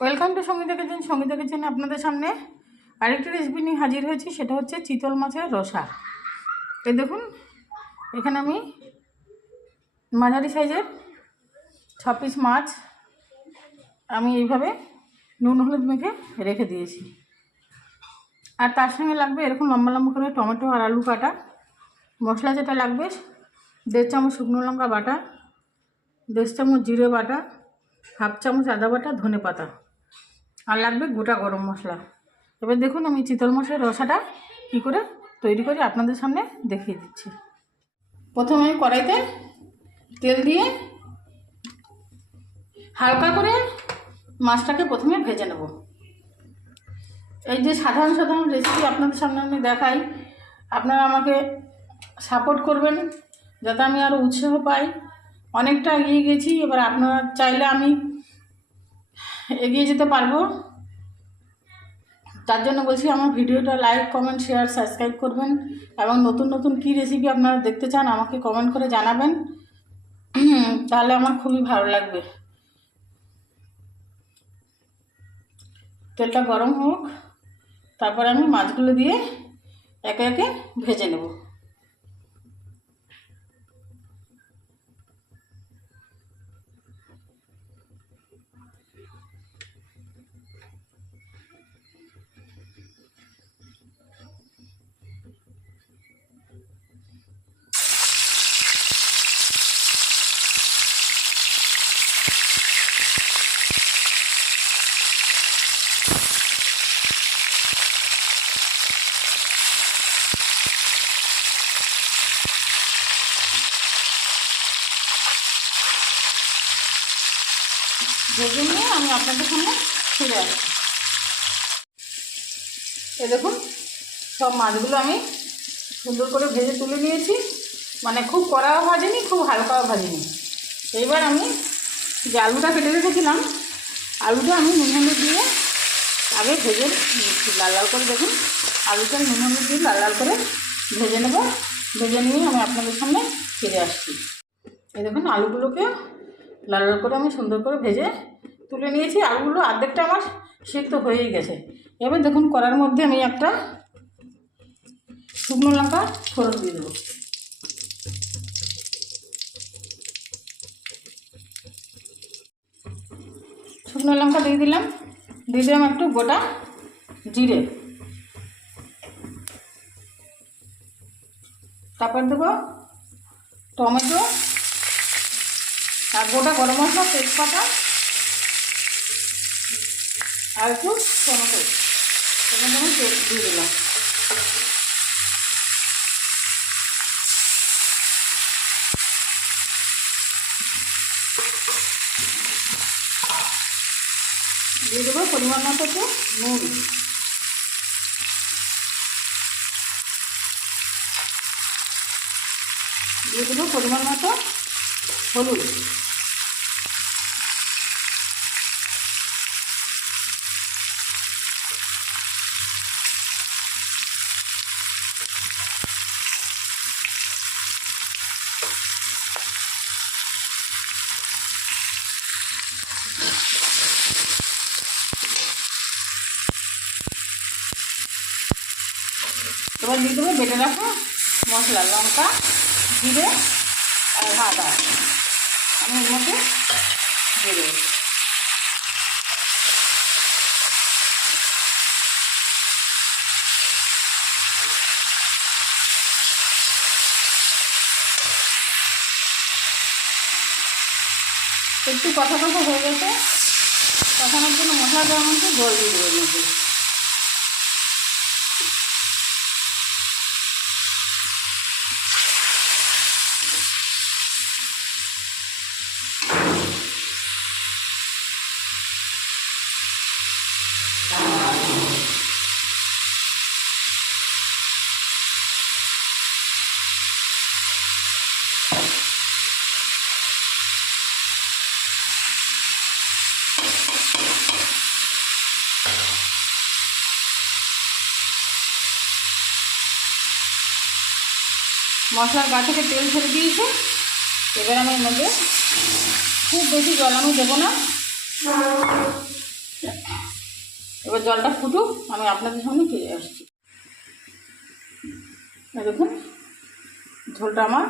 Welcome to Sangita kitchen. Sangita কিচেনে আপনাদের সামনে আরেকটি রেসিপি নিয়ে হাজির হয়েছি, সেটা হচ্ছে চিতল মাছের রসা। এই দেখুন, এখানে আমি মাঝারি সাইজের 6 পিস মাছ আমি এইভাবে নুন হলুদ মেখে রেখে দিয়েছি। আর তার সঙ্গে লাগবে এরকম লম্বা লম্বা করে টমেটো আর আলু কাটা। মশলা যেটা লাগবে 1.5 চামচ শুকনো লঙ্কা বাটা, 1.5 চামচ জিরে বাটা, 1/2 চামচ আদা বাটা, ধনে পাতা, আর লাগবে গোটা গরম মশলা। এবার দেখুন আমি চিতল মাছের রসাটা কী করে তৈরি করি আপনাদের সামনে দেখিয়ে দিচ্ছি। প্রথমে আমি কড়াইতে তেল দিয়ে হালকা করে মাছটাকে প্রথমে ভেজে নেব। এই যে সাধারণ সাধারণ রেসিপি আপনাদের সামনে আমি দেখাই, আপনারা আমাকে সাপোর্ট করবেন যাতে আমি আরও উৎসাহ পাই। অনেকটা এগিয়ে গেছি, এবার আপনারা চাইলে আমি এগিয়ে যেতে পারবো। তার জন্য বলছি আমার ভিডিওটা লাইক, কমেন্ট, শেয়ার, সাবস্ক্রাইব করবেন এবং নতুন নতুন কী রেসিপি আপনারা দেখতে চান আমাকে কমেন্ট করে জানাবেন, তাহলে আমার খুবই ভালো লাগবে। তেলটা গরম হোক, তারপর আমি মাছগুলো দিয়ে একে একে ভেজে নেব। ভেজে নিয়ে আমি আপনাদের সামনে ফিরে আসছি। দেখুন সব মাছগুলো আমি সুন্দর করে ভেজে তুলে নিয়েছি, মানে খুব কড়াও ভাজিনি, খুব হালকাও ভাজিনি। এইবার আমি যে আলুটা কেটে রেখেছিলাম, আলুটা আমি নুন হলুদ দিয়ে আগে ভেজে নিচ্ছি লাল লাল করে। দেখুন আলুটা নুন হলুদ দিয়ে লাল লাল করে ভেজে নেব। ভেজে নিয়ে আমি আপনাদের সামনে ফিরে আসছি। এই দেখুন আলুগুলোকে লাল লাল করে আমি সুন্দর করে ভেজে তুলে নিয়েছি। আলুগুলো অর্ধেকটা আমার সিদ্ধ হয়েই গেছে। এবার দেখুন কড়ার মধ্যে আমি একটা শুকনো লঙ্কা ফোড়ন দিয়ে দেবো। শুকনো লঙ্কা দিয়ে দিলাম একটু গোটা জিরে, তারপর দেবো টমেটো আর গোটা গরম মশলা, তেজপাতা আর একটু টমেটো এখানে আমি দিয়ে দিলাম। দিয়ে দেবো পরিমাণ মতো একটু নুন, দিয়ে দেবো পরিমাণ মতো হলুদ, এবার দিয়ে দেবো বেটে রাখা মশলা, লঙ্কা, জিরে আর আদা আমি এর মধ্যে দিয়ে দেবো। একটু কষা কষা হয়ে গেছে, কষানোর জন্য মশলা দেওয়ার মধ্যে জল দিয়ে দেবো মধ্যে। মশলার গা থেকে তেল ছেড়ে দিয়েছে। এবার আমি এর মধ্যে খুব বেশি জল আমি দেবো না, এবার জলটা ফুটুক, আমি আপনাদের সামনে ফিরে আসছি। দেখুন ঝোলটা আমার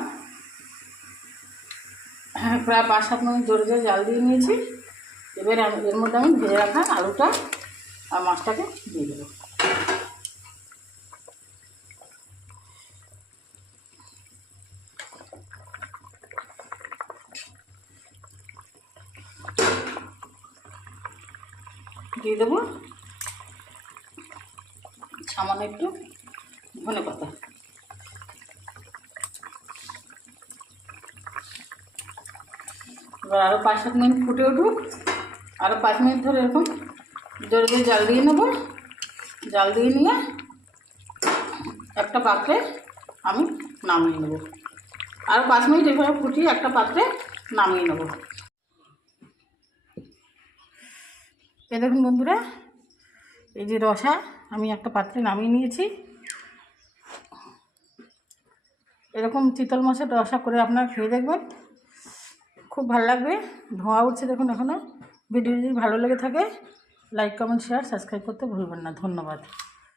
প্রায় 5-7 মিনিট জোরে জোরে জাল দিয়ে নিয়েছি। এবার এর মধ্যে আমি ভেজে রাখা আলুটা আর মাছটাকে দিয়ে দেবো। দিয়ে দেবো সামান্য একটু ধনে পাতা। এবার আরও 5-7 মিনিট ফুটে উঠুক, আরও 5 মিনিট ধরে এরকম জোরে জোরে জাল দিয়ে নেবো। জাল দিয়ে নিয়ে একটা পাত্রে আমি নামিয়ে নেব। আরও 5 মিনিট এভাবে ফুটিয়ে একটা পাত্রে নামিয়ে নেব। এই দেখুন বন্ধুরা, এই যে রসা আমি একটা পাত্রে নামিয়ে নিয়েছি। এরকম চিতল মাছের রসা করে আপনারা খেয়ে দেখবেন, খুব ভালো লাগবে। ধোঁয়া উঠছে দেখুন এখনও। ভিডিও যদি ভালো লেগে থাকে লাইক, কমেন্ট, শেয়ার, সাবস্ক্রাইব করতে ভুলবেন না। ধন্যবাদ।